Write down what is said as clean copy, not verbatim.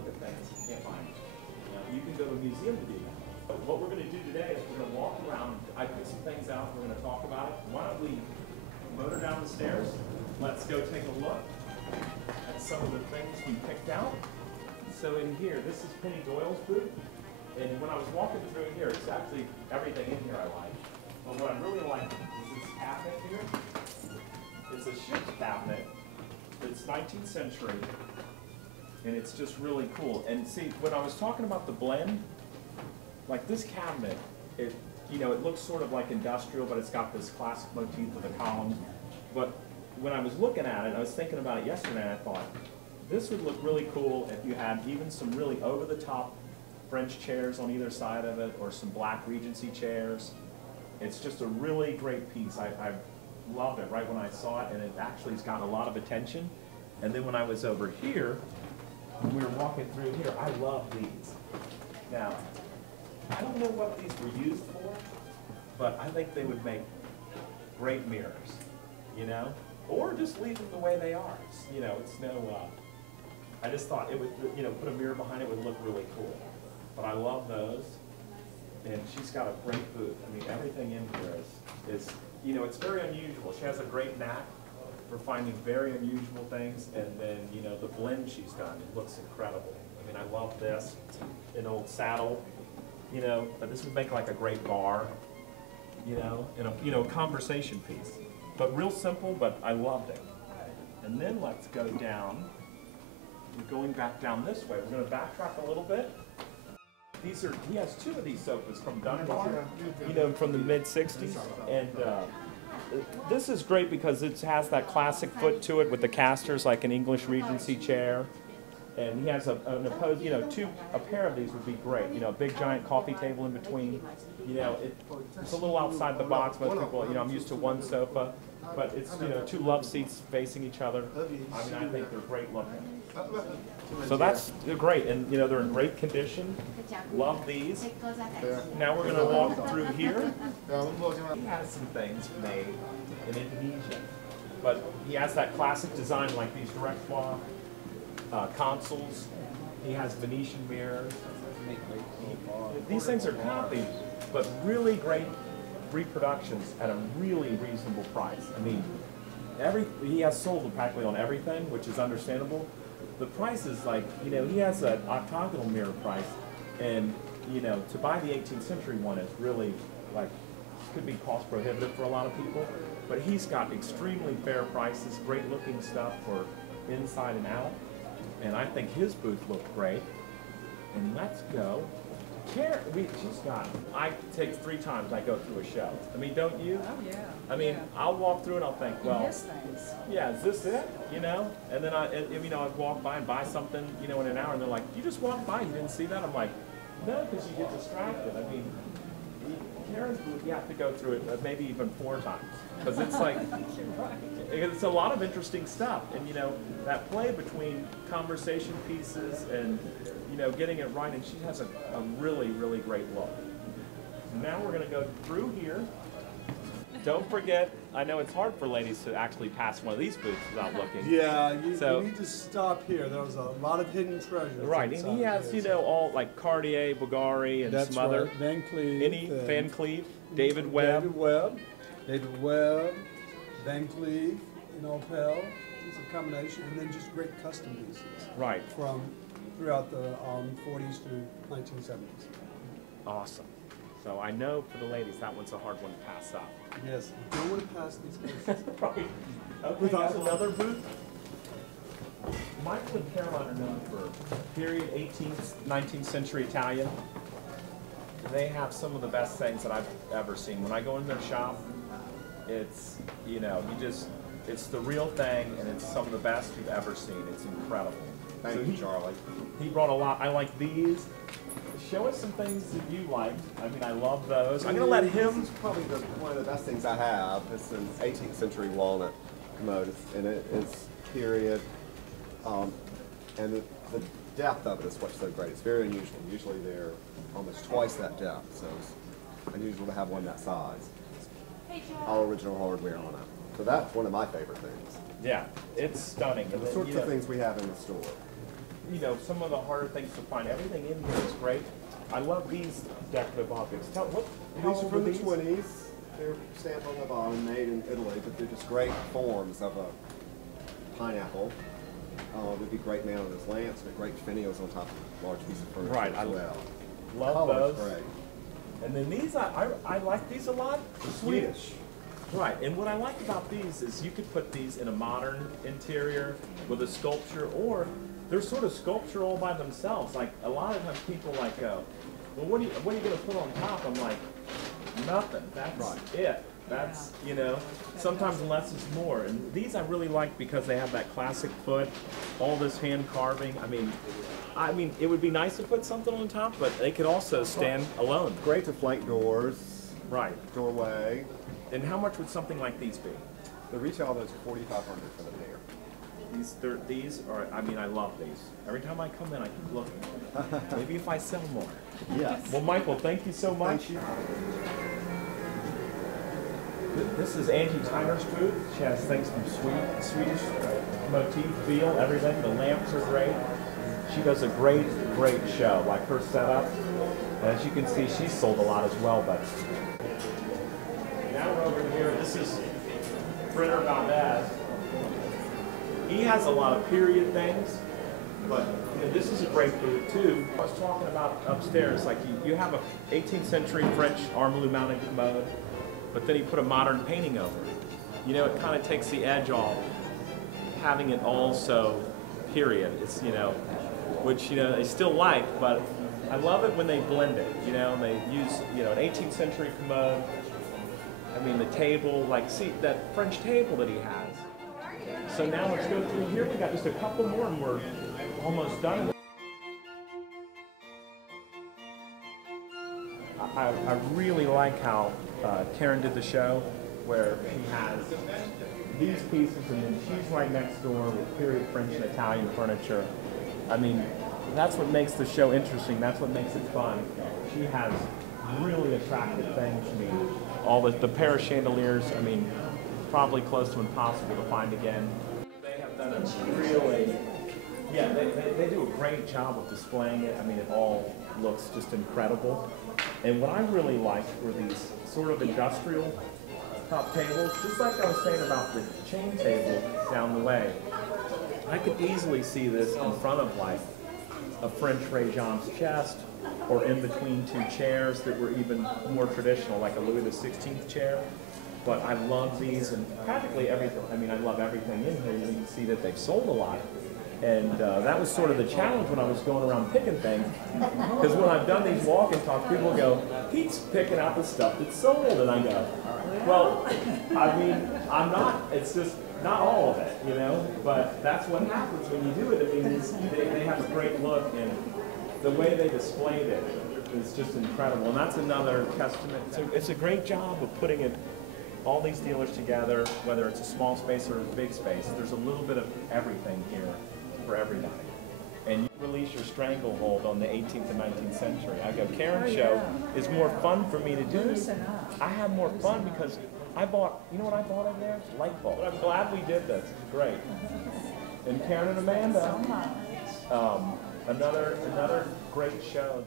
look at things you can't find. You can go to a museum to do that. But what we're going to do today is we're going to walk around. I picked some things out. We're going to talk about it. Why don't we motor down the stairs? Let's go take a look at some of the things we picked out. So in here, this is Penny Doyle's booth. And when I was walking through here, it's actually everything in here I like. But what I really like is this cabinet here. It's a ship's cabinet. It's 19th century. And it's just really cool. And see, when I was talking about the blend, like this cabinet, it looks sort of like industrial, but it's got this classic motif of the columns. But when I was looking at it, I was thinking about it yesterday, and I thought, this would look really cool if you had even some really over-the-top French chairs on either side of it, or some black Regency chairs. It's just a really great piece. I loved it right when I saw it, and it actually has gotten a lot of attention. And then when I was over here, when we were walking through here, I love these. Now, I don't know what these were used for, but I think they would make great mirrors, or just leave them the way they are. It's no, I just thought it would, put a mirror behind it would look really cool. But I love those, and she's got a great booth. I mean, everything in here is it's very unusual. She has a great knack for finding very unusual things, and then, the blend she's done, it looks incredible. I mean, I love this, an old saddle, but this would make like a great bar, and a conversation piece. But real simple, but I loved it. And then let's go down. We're going back down this way. We're going to backtrack a little bit. He has two of these sofas from Dunbar, from the mid-'60s, and this is great because it has that classic foot to it with the casters, like an English Regency chair. And he has a pair of these would be great. A big giant coffee table in between. It's a little outside the box. Most people, I'm used to one sofa, but it's two love seats facing each other. I mean, I think they're great looking. So that's great, and they're in great condition. Love these. Now we're going to walk through here. He has some things made in Indonesia, but he has that classic design like these directoire consoles. He has Venetian mirrors. These things are copied, but really great reproductions at a really reasonable price. I mean, he has sold practically on everything, which is understandable. The price is like, he has an octagonal mirror price, and, to buy the 18th century one is really, like, could be cost prohibitive for a lot of people, but he's got extremely fair prices, great looking stuff for inside and out, and I think his booth looked great. And let's go. I take 3 times I go through a show. I mean, don't you? Oh, yeah. I mean, I'll walk through and I'll think, well, yeah, is this it? And then I'd walk by and buy something, in an hour, and they're like, you just walked by, you didn't see that? I'm like, no, because you get distracted. I mean, Karen's booth, you have to go through it maybe even 4 times. Because it's like, it's a lot of interesting stuff. And, that play between conversation pieces and, getting it right. And she has a really, really great look. Now we're going to go through here. Don't forget, I know it's hard for ladies to actually pass one of these booths without looking. Yeah, you need to stop here. There's a lot of hidden treasures. Right, and he has, all like Cartier, Bulgari, and some other. Right. Van Cleef. Van Cleef, David Webb. David Webb, Van Cleef, Opel. It's a combination, and then just great custom pieces. Right. From throughout the 40s to 1970s. Awesome. So I know for the ladies, that one's a hard one to pass up. Yes, you don't want to pass these pieces. Right. Okay, that's another booth. Michael and Caroline are known for period 18th, 19th century Italian. They have some of the best things that I've ever seen. When I go in their shop, it's, it's the real thing, and it's some of the best you've ever seen. It's incredible. Thank you, Charlie. He brought a lot. I like these. Show us some things that you like. I mean, I love those. I'm going to let him. This is probably one of the best things I have. It's an 18th century walnut commode, and it's period. And the depth of it is what's so great. It's very unusual. Usually they're almost twice that depth, so it's unusual to have one that size. All original hardware on it. So that's one of my favorite things. Yeah, it's stunning. And the sorts of things we have in the store. you know, some of the harder things to find. Everything in here is great. I love these decorative objects. Tell what? How These are old from are the these? 20s. They're stamped on the bottom, made in Italy, but they're just great forms of a pineapple. They'd be great mounted as lamps, and a great finials on top of a large piece of furniture Right, as I well. Love Color's those. great. And then these, I like these a lot. Swedish. Right, and what I like about these is you could put these in a modern interior with a sculpture, or they're sort of sculpture all by themselves. Like a lot of times people like go, well, what are you going to put on top? I'm like, nothing. That's it. That's, you know, sometimes less is more. And these I really like because they have that classic foot, all this hand carving. I mean, it would be nice to put something on top, but they could also stand alone. Great to flank doors. Right. Doorway. And how much would something like these be? The retail of those are $4,500 for the pair. These are, I mean, I love these. Every time I come in, I keep looking. Maybe if I sell more. Yes. Well, Michael, thank you so much. Thank you. This is Angie Tyner's booth. She has things from Swedish motif, feel, everything. The lamps are great. She does a great show, like her setup. As you can see, she's sold a lot as well, but now we're over here. This is Brenner Valdez. He has a lot of period things, but you know, this is a great booth too. I was talking about upstairs, like you have a 18th century French armoire mounted commode, but then he put a modern painting over it. You know, it kind of takes the edge off having it also period. It's, you know, which, you know, they still like, but I love it when they blend it, you know, and they use, you know, an 18th century commode. I mean, the table, like, see, that French table that he has. So now let's go through here. We got just a couple more and we're almost done. I really like how Karen did the show, where she has these pieces and then she's right next door with period French and Italian furniture. I mean, that's what makes the show interesting. That's what makes it fun. She has really attractive things. I mean, all the pair of chandeliers, I mean, probably close to impossible to find again. They have done a really, yeah, they do a great job of displaying it. I mean, it all looks just incredible. And what I really liked were these sort of industrial top tables, just like I was saying about the chain table down the way. I could easily see this in front of like a French Regence chest, or in between two chairs that were even more traditional, like a Louis XVI chair. But I love these, and practically everything. I mean, I love everything in here. You can see that they've sold a lot. And that was sort of the challenge when I was going around picking things. Because when I've done these walk and talk, people go, Pete's picking out the stuff that's sold. And I go, well, I mean, I'm not. It's just not all of it, you know? But that's what happens when you do it. I mean, they have a great look, and the way they displayed it is just incredible. And that's another testament. It's a great job of putting it, all these dealers together, whether it's a small space or a big space. There's a little bit of everything here for everybody. And you release your stranglehold on the 18th and 19th century. I go, Karen's show is more fun for me to do. I have more fun because I bought, you know what I bought over there? Light bulb. But I'm glad we did this. It's great. And Karen and Amanda, another great show.